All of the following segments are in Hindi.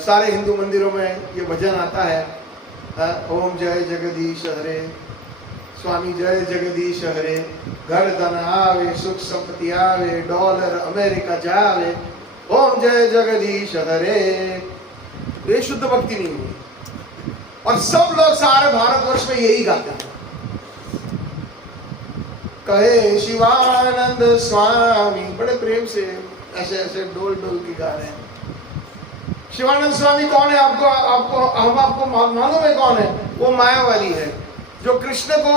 सारे हिंदू मंदिरों में ये भजन आता है, ओम जय जगदीश हरे, स्वामी जय जगदीश हरे, घर धन आवे, सुख संपत्ति आवे, डॉलर अमेरिका जावे, ओम जय जगदीश हरे। ये शुद्ध भक्ति नहीं हुई। और सब लोग सारे भारतवर्ष में यही गाते हैं। कहे शिवानंद स्वामी, बड़े प्रेम से ऐसे ऐसे डोल डोल के गा रहे हैं। शिवानंद स्वामी कौन है? हम आपको मालूम है कौन है? वो मायावादी है, जो कृष्ण को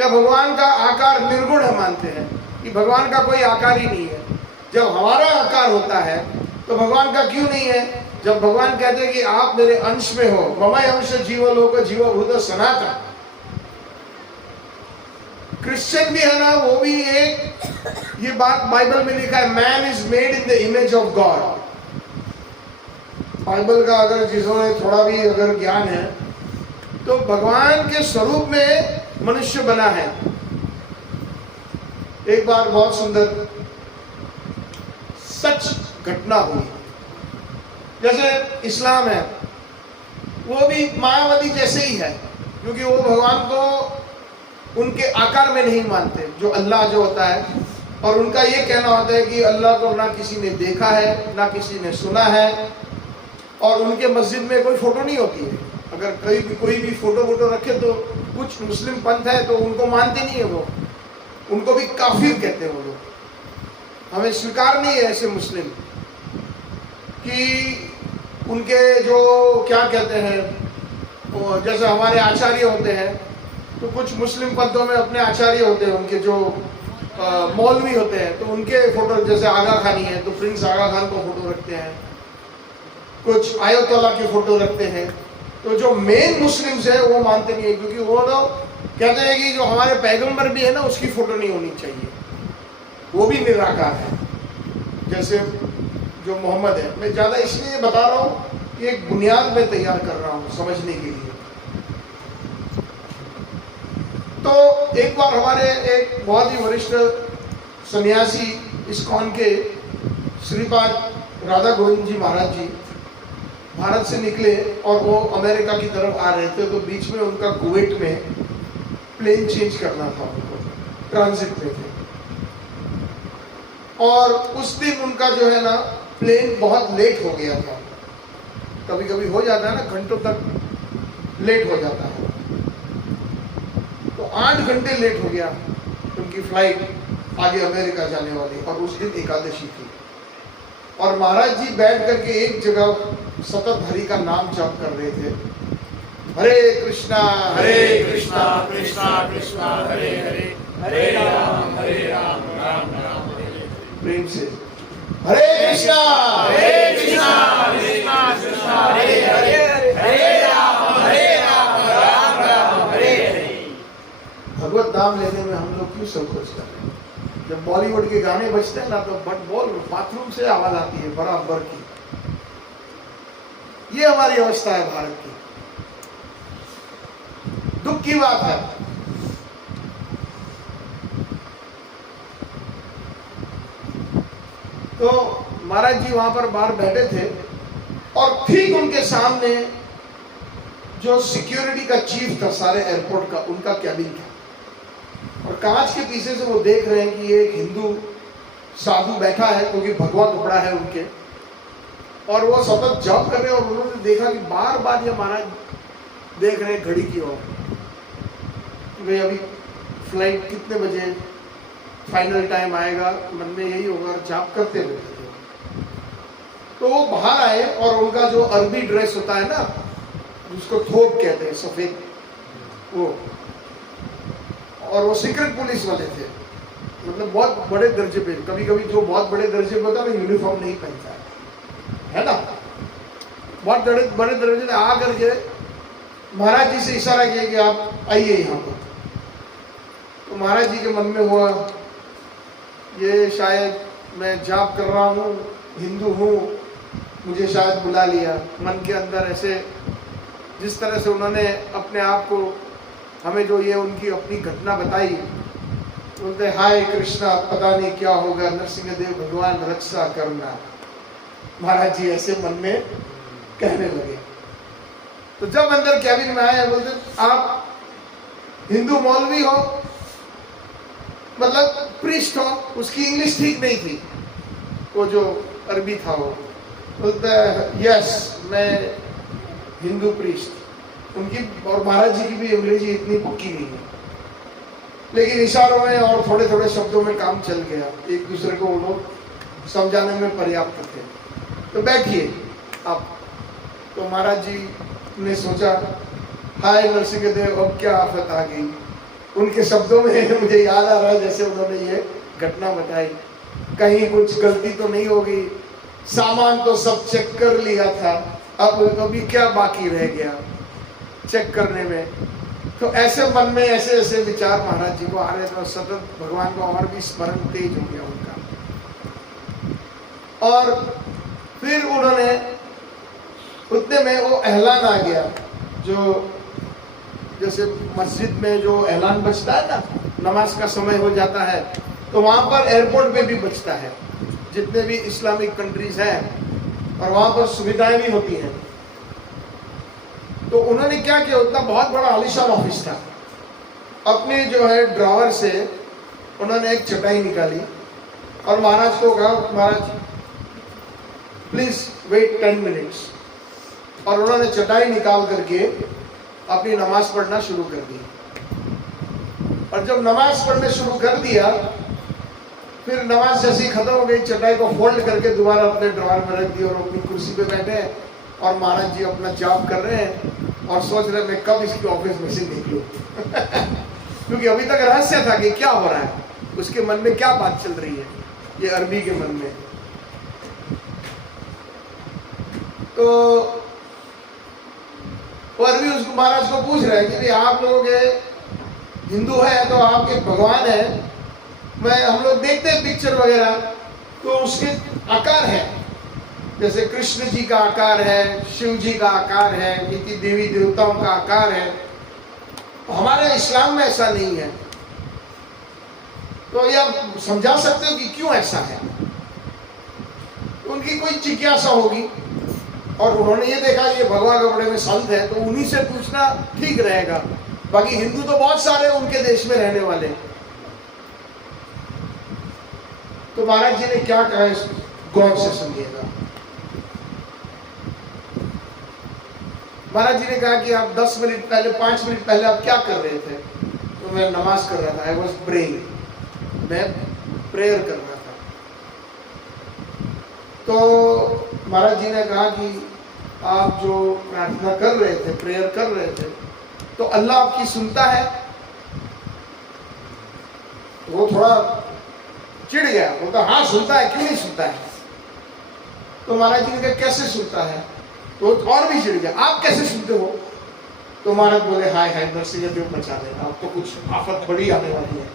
या भगवान का आकार निर्गुण है मानते हैं कि भगवान का कोई आकार ही नहीं है। जब हमारा आकार होता है तो भगवान का क्यों नहीं है? जब भगवान कहते हैं कि आप मेरे अंश में हो, ममय अंश जीवलोक जीवभूत सनातन। क्रिश्चियन भी है ना, वो भी एक, ये बात बाइबल में लिखा है, man is made in the image of God. Bible का अगर जिसने थोड़ा भी अगर ज्ञान है तो भगवान के स्वरूप में मनुष्य बना है। एक बार बहुत सुंदर सच घटना हुई। जैसे इस्लाम है, वो भी मायावादी जैसे ही है, क्योंकि वो भगवान को उनके आकार में नहीं मानते, जो अल्लाह जो होता है। और उनका ये कहना होता है कि अल्लाह को ना किसी ने देखा है, ना किसी ने सुना है। और उनके मस्जिद में कोई फोटो नहीं होती है। अगर कोई भी फोटो वोटो रखे तो कुछ मुस्लिम पंथ है तो उनको मानते नहीं है, वो उनको भी काफिर कहते हैं वो लोग। हमें स्वीकार नहीं है ऐसे मुस्लिम कि उनके जो क्या कहते हैं, जैसे हमारे आचार्य होते हैं तो कुछ मुस्लिम पंथों में अपने आचार्य होते हैं, उनके जो मौलवी होते हैं, तो उनके फोटो, जैसे आगा खानी है तो प्रिंस आगा खान को फोटो रखते हैं, कुछ आयतोल्ला की फोटो रखते हैं। तो जो मेन मुस्लिम्स है वो मानते नहीं है, क्योंकि वो लोग कहते हैं कि जो हमारे पैगंबर भी है ना, उसकी फोटो नहीं होनी चाहिए, वो भी निराकार है, जैसे जो मोहम्मद है। मैं ज्यादा इसलिए बता रहा हूँ कि एक बुनियाद में तैयार कर रहा हूँ समझने के लिए। तो एक बार हमारे एक बहुत ही वरिष्ठ सन्यासी इस्कॉन के श्रीपाद राधा गोविंद जी महाराज जी भारत से निकले और वो अमेरिका की तरफ आ रहे थे। तो बीच में उनका कुवैत में प्लेन चेंज करना था, उनको ट्रांजिट में थे। और उस दिन उनका जो है ना प्लेन बहुत लेट हो गया था। कभी कभी हो जाता है ना, घंटों तक लेट हो जाता है। तो 8 घंटे लेट हो गया उनकी फ्लाइट आगे अमेरिका जाने वाली, और उस दिन एकादशी थी। और महाराज जी बैठ करके एक जगह सतत हरि का नाम जप कर रहे थे। हरे कृष्णा कृष्णा कृष्णा हरे हरे, हरे राम राम राम हरे। प्रेम से हरे कृष्णा कृष्णा कृष्णा हरे हरे, हरे राम राम राम हरे हरे। भगवत नाम लेने में हम लोग क्यों संकोच कर रहे हैं? जब बॉलीवुड के गाने बजते हैं ना तो बाथरूम से आवाज आती है बराबर की। ये हमारी अवस्था है भारत की, दुख की बात है। तो महाराज जी वहां पर बाहर बैठे थे और ठीक उनके सामने जो सिक्योरिटी का चीफ था सारे एयरपोर्ट का, उनका कैबिन था। और कांच के पीछे से वो देख रहे हैं कि एक हिंदू साधु बैठा है, क्योंकि भगवा कपड़ा है उनके, और वो सतत जप कर रहे हैं। और उन्होंने देखा कि बार बार ये महाराज देख रहे हैं घड़ी की ओर कि भाई अभी फ्लाइट कितने बजे फाइनल टाइम आएगा, मन में यही होगा, जाप करते हुए थे। तो वो बाहर आए और उनका जो अरबी ड्रेस होता है ना, जिसको थोप कहते हैं, सफेद, वो, और वो सीक्रेट पुलिस वाले थे, मतलब बहुत बड़े दर्जे पे। कभी कभी जो बहुत बड़े दर्जे पे होता है वो यूनिफॉर्म नहीं पहनता है ना, बहुत बड़े दर्जे ने आ करके महाराज जी से इशारा किया कि आप आइए यहाँ पर। तो महाराज जी के मन में हुआ ये शायद मैं जाप कर रहा हूँ, हिंदू हूँ, मुझे शायद बुला लिया। मन के अंदर ऐसे, जिस तरह से उन्होंने अपने आप को हमें जो ये उनकी अपनी घटना बताई, बोलते हाय कृष्णा, पता नहीं क्या होगा, नरसिंह देव भगवान रक्षा करना। महाराज जी ऐसे मन में कहने लगे। तो जब अंदर कैबिन में आए बोलते आप हिंदू मौलवी हो, मतलब प्रीस्ट हो। उसकी इंग्लिश ठीक नहीं थी, वो जो अरबी था वो बोलता है यस मैं हिंदू प्रीस्ट। उनकी और महाराज जी की भी अंग्रेजी इतनी पक्की नहीं है, लेकिन इशारों में और थोड़े थोड़े शब्दों में काम चल गया, एक दूसरे को वो लोग समझाने में पर्याप्त थे। तो बैठिए आप। तो महाराज जी ने सोचा हाय नरसिंहदेव अब क्या आफत आ गई। उनके शब्दों में मुझे याद आ रहा है जैसे उन्होंने ये घटना बताई, कहीं कुछ गलती तो नहीं होगी, सामान तो सब चेक कर लिया था, अब अभी क्या बाकी रह गया चेक करने में। तो ऐसे मन में ऐसे ऐसे विचार महाराज जी को आ रहे थे। सतत भगवान का और भी स्मरण तेज हो गया उनका। और फिर उन्होंने उतने में वो ऐलान आ गया, जो जैसे मस्जिद में जो ऐलान बजता है ना, नमाज का समय हो जाता है, तो वहां पर एयरपोर्ट पे भी बजता है, जितने भी इस्लामिक कंट्रीज हैं, और वहां पर सुविधाएं भी होती हैं। तो उन्होंने क्या किया, उतना बहुत बड़ा आलीशान ऑफिस था, अपने जो है ड्रॉवर से उन्होंने एक चटाई निकाली और महाराज को कहा महाराज प्लीज वेट 10 मिनट्स। और उन्होंने चटाई निकाल करके अपनी नमाज पढ़ना शुरू कर दी। और जब नमाज पढ़ने शुरू कर दिया, फिर नमाज जैसी खत्म हो गई, चटाई को फोल्ड करके दोबारा अपने ड्रॉवर में रख दी और अपनी कुर्सी पे बैठे हैं। और महाराज जी अपना जाप कर रहे हैं और सोच रहे मैं कब इसकी ऑफिस में से निकलूं क्योंकि अभी तक रहस्य था कि क्या हो रहा है, उसके मन में क्या बात चल रही है, ये अरबी के मन में। तो वो अरबी उसको महाराज को पूछ रहे हैं कि आप लोगों के हिंदू है तो आपके भगवान है, मैं हम लोग देखते हैं पिक्चर वगैरह, तो उसके आकार है, जैसे कृष्ण जी का आकार है, शिव जी का आकार है, इतनी देवी देवताओं का आकार है, हमारे इस्लाम में ऐसा नहीं है। तो ये आप समझा सकते हो कि क्यों ऐसा है। उनकी कोई जिज्ञासा होगी और उन्होंने ये देखा ये भगवा कपड़े में संत है, तो उन्हीं से पूछना ठीक रहेगा। बाकी हिंदू तो बहुत सारे उनके देश में रहने वाले। तो महाराज जी ने क्या कहा, इस गौर से सुनिएगा। महाराज जी ने कहा कि आप 10 मिनट पहले 5 मिनट पहले आप क्या कर रहे थे। तो मैं नमाज कर रहा था, आई वॉज प्रेइंग, मैं प्रेयर कर रहा था। तो महाराज जी ने कहा कि आप जो प्रार्थना कर रहे थे, प्रेयर कर रहे थे, तो अल्लाह आपकी सुनता है। तो वो थोड़ा चिढ़ गया, बोलता हाँ सुनता है, क्यों नहीं सुनता है। तो महाराज जी ने कहा कैसे सुनता है, तो और भी चिढ़ गया, आप कैसे सुनते हो। तो महाराज बोले हाय हाय नरसिंहदेव बचा लेना, अब तो कुछ आफत बड़ी आने वाली है,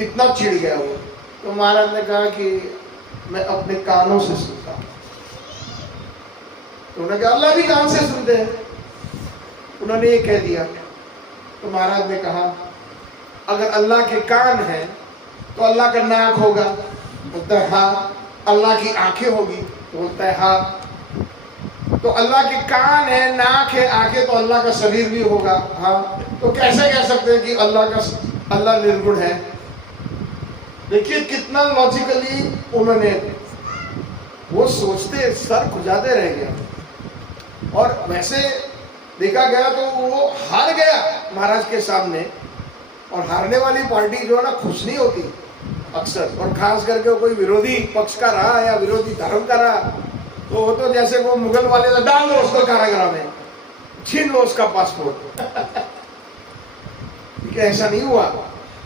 इतना चिढ़ गया वो। तो महाराज ने कहा कि मैं अपने कानों से सुनता हूं। तो उन्होंने कहा अल्लाह भी कान से सुनते हैं, उन्होंने ये कह दिया। तो महाराज ने कहा अगर अल्लाह के कान हैं तो अल्लाह का नाक होगा। बोलता है हाँ। अल्लाह की आंखें होगी, तो बोलता है हाँ। तो अल्लाह के कान है, नाक है, आंखें, तो अल्लाह का शरीर भी होगा, हाँ। तो कैसे कह सकते हैं कि अल्लाह निर्गुण है। देखिए कितना लॉजिकली उन्होंने, वो सोचते सर खुजाते रह गया। और वैसे देखा गया तो वो हार गया महाराज के सामने। और हारने वाली पार्टी जो है ना खुश नहीं होती अक्सर, और खास करके कोई विरोधी पक्ष का रहा या विरोधी धर्म का रहा, तो वो तो जैसे वो मुगल वाले तो डाल दो उसको कारागार में, छीन लो उसका पासपोर्ट ऐसा नहीं हुआ।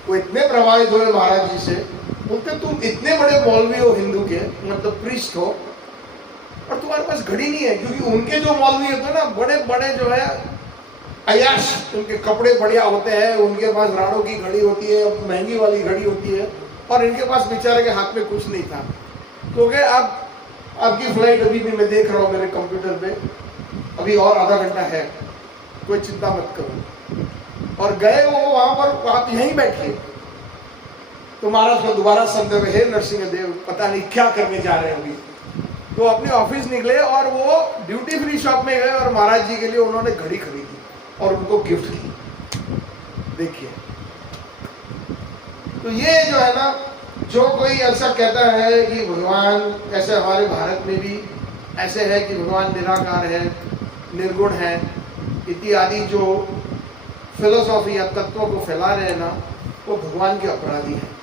वो इतने प्रभावित हुए महाराज जी से, बोलते तुम इतने बड़े मौलवी हो हिंदू के, मतलब प्रीस्ट हो, और तुम्हारे पास घड़ी नहीं है। क्योंकि उनके जो मौलवी होते हैं ना बड़े बड़े जो है अयाश, उनके कपड़े बढ़िया होते हैं, उनके पास राणों की घड़ी होती है, महंगी वाली घड़ी होती है, और इनके पास बेचारे के हाथ में कुछ नहीं था। तो क्या आप आपकी फ्लाइट अभी भी मैं देख रहा हूँ मेरे कंप्यूटर पे, अभी और आधा घंटा है, कोई चिंता मत करो। और गए वो वहां पर, आप यहीं बैठिए। तो महाराज को दोबारा संदेह, हे नरसिंहदेव पता नहीं क्या करने जा रहे हैं अभी। तो अपनी ऑफिस निकले और वो ड्यूटी फ्री शॉप में गए और महाराज जी के लिए उन्होंने घड़ी खरीदी और उनको गिफ्ट की। देखिए, तो ये जो है ना, जो कोई ऐसा कहता है कि भगवान, ऐसे हमारे भारत में भी ऐसे है कि भगवान निराकार है, निर्गुण है, इत्यादि जो फिलोसॉफी या तत्वों को फैला रहे हैं ना, वो भगवान के अपराधी हैं।